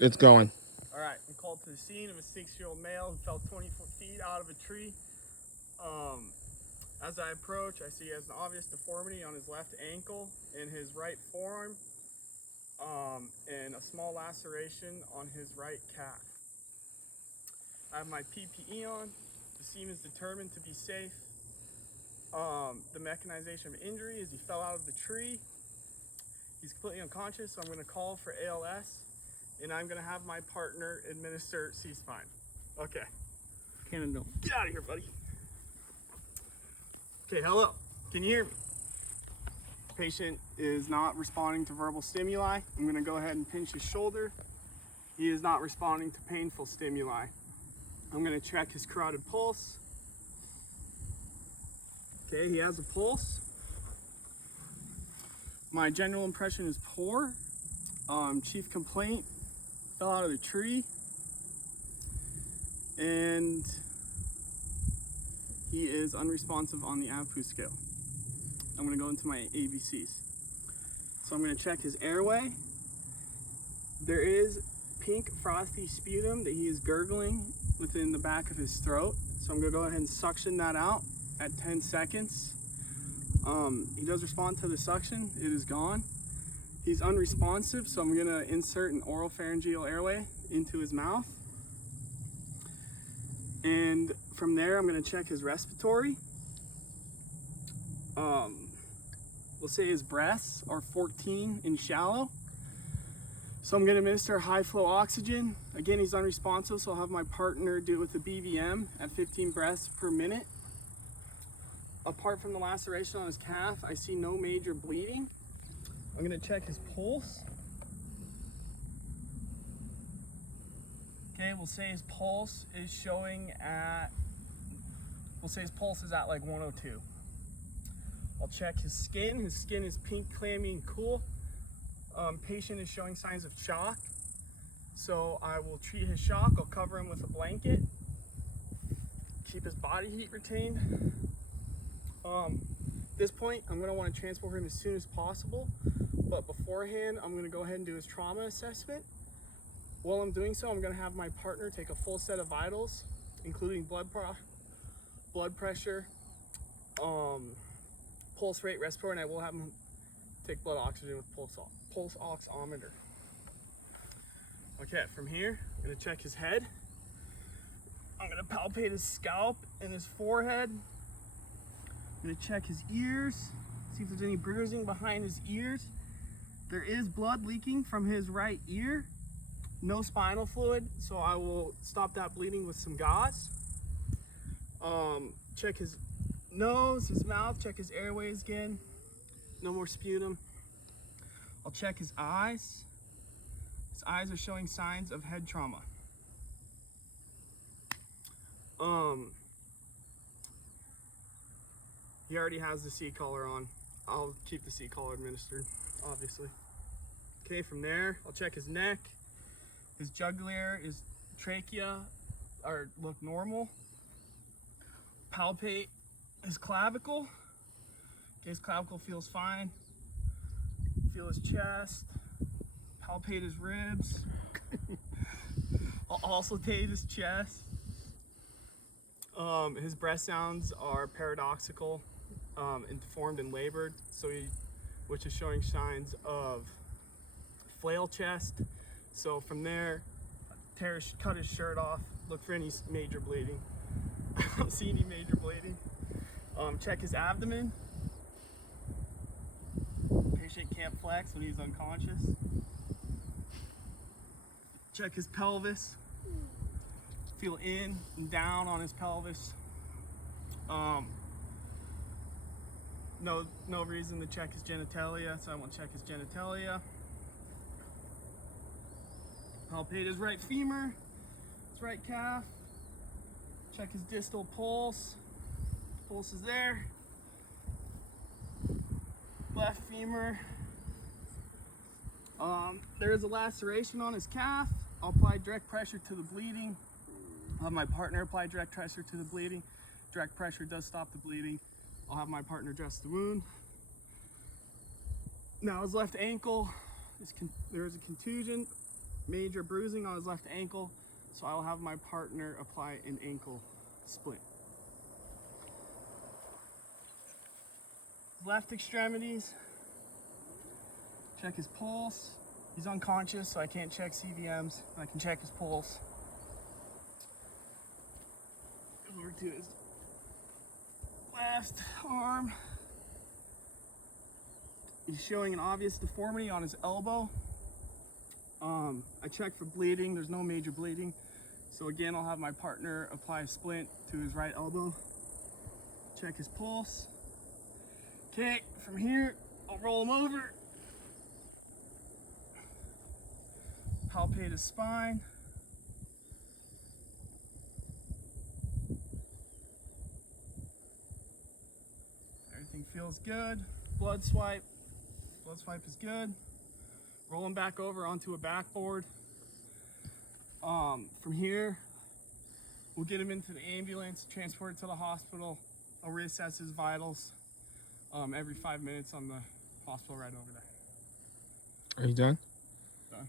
It's going. All right, I'm called to the scene of a 6-year-old male who fell 20 feet out of a tree. As I approach, I see he has an obvious deformity on his left ankle and his right forearm, and a small laceration on his right calf. I have my PPE on. The scene is determined to be safe. The mechanization of injury is he fell out of the tree. He's completely unconscious, so I'm going to call for ALS, and I'm going to have my partner administer C-spine. Okay. Cannon, get out of here, buddy. Okay, hello. Can you hear me? Patient is not responding to verbal stimuli. I'm going to go ahead and pinch his shoulder. He is not responding to painful stimuli. I'm going to check his carotid pulse. Okay, he has a pulse. My general impression is poor. Chief complaint, fell out of the tree. And he is unresponsive on the AVPU scale. I'm going to go into my ABCs. So I'm going to check his airway. There is pink frothy sputum that he is gurgling within the back of his throat. So I'm going to go ahead and suction that out at 10 seconds. He does respond to the suction. It is gone. He's unresponsive, so I'm going to insert an oral pharyngeal airway into his mouth. And from there, I'm going to check his respiratory. We'll say his breaths are 14 and shallow. So I'm going to administer high flow oxygen. Again, he's unresponsive, so I'll have my partner do it with a BVM at 15 breaths per minute. Apart from the laceration on his calf, I see no major bleeding. I'm going to check his pulse. Okay, we'll say his pulse is showing at, like 102. I'll check his skin. His skin is pink, clammy, and cool. Patient is showing signs of shock. So I will treat his shock. I'll cover him with a blanket. Keep his body heat retained. At this point, I'm going to want to transport him as soon as possible. But beforehand, I'm going to go ahead and do his trauma assessment. While I'm doing so, I'm going to have my partner take a full set of vitals, including blood pressure, pulse rate, respiratory, and I will have him take blood oxygen with pulse oximeter. Okay, from here, I'm going to check his head. I'm going to palpate his scalp and his forehead. I'm going to check his ears, see if there's any bruising behind his ears. There is blood leaking from his right ear. No spinal fluid, so I will stop that bleeding with some gauze. Check his nose, his mouth, check his airways again. No more sputum. I'll check his eyes. His eyes are showing signs of head trauma. He already has the C-collar on. I'll keep the C-collar administered, obviously. Okay, from there, I'll check his neck. His jugular, his trachea look normal. Palpate his clavicle. Okay, his clavicle feels fine. Feel his chest. Palpate his ribs. I'll also take his chest. His breath sounds are paradoxical, and deformed and labored, which is showing signs of flail chest. So from there, cut his shirt off, look for any major bleeding. I don't see any major bleeding. Check his abdomen. Patient can't flex when he's unconscious. Check his pelvis. Feel in and down on his pelvis. No reason to check his genitalia, so I won't check his genitalia. Palpate his right femur, his right calf. Check his distal pulse. Pulse is there. Left femur. There is a laceration on his calf. I'll apply direct pressure to the bleeding. I'll have my partner apply direct pressure to the bleeding. Direct pressure does stop the bleeding. I'll have my partner dress the wound. Now his left ankle, there is a contusion. major bruising on his left ankle, so I'll have my partner apply an ankle splint. Left extremities, check his pulse. He's unconscious, so I can't check CVMs. I can check his pulse. Over to his left arm. He's showing an obvious deformity on his elbow. I checked for bleeding. There's no major bleeding. So again, I'll have my partner apply a splint to his right elbow. Check his pulse. Okay, from here, I'll roll him over. Palpate his spine. Everything feels good. Blood swipe. Blood swipe is good. Roll him back over onto a backboard. From here, we'll get him into the ambulance, transport to the hospital. I'll reassess his vitals every 5 minutes on the hospital ride over there. Are you done? Done.